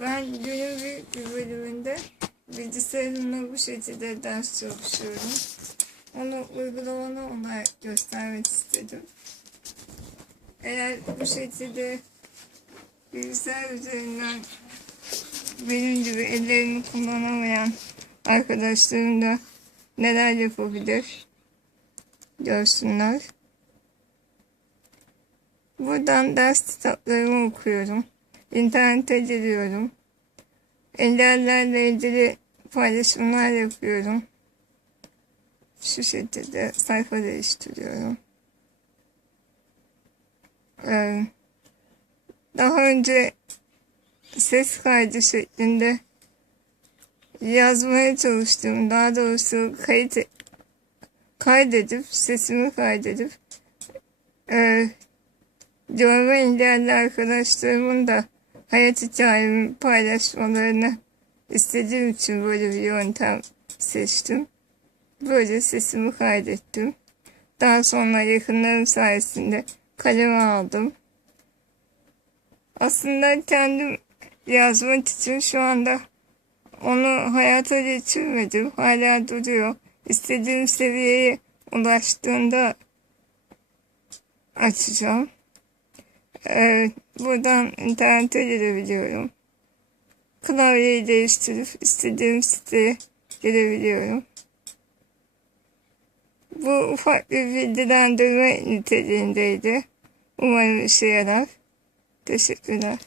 Ben günün büyük bir bölümünde bilgisayarımla bu şekilde ders çalışıyorum. Onu uygulamanı ona göstermek istedim. Eğer bu şekilde bilgisayar üzerinden benim gibi ellerimi kullanamayan arkadaşlarım da neler yapabilir görsünler. Buradan ders kitaplarımı okuyorum. İnternete giriyorum. Engellerle ilgili paylaşımlar yapıyorum. Şu şekilde sayfa değiştiriyorum. Ee, daha önce ses kaydı şeklinde yazmaya çalıştım. Daha doğrusu kayıt kaydedip sesimi kaydedip e, görme engelli arkadaşlarımın da hayat hikayemi paylaşmalarını istediğim için böyle bir yöntem seçtim. Böyle sesimi kaydettim. Daha sonra yakınlarım sayesinde kaleme aldım. Aslında kendim yazmak için şu anda onu hayata geçirmedim. Hala duruyor. İstediğim seviyeye ulaştığında açacağım. Evet, buradan internete girebiliyorum. Klavyeyi değiştirip istediğim siteye girebiliyorum. Bu ufak bir bilgilendirme niteliğindeydi. Umarım işe yarar. Teşekkürler.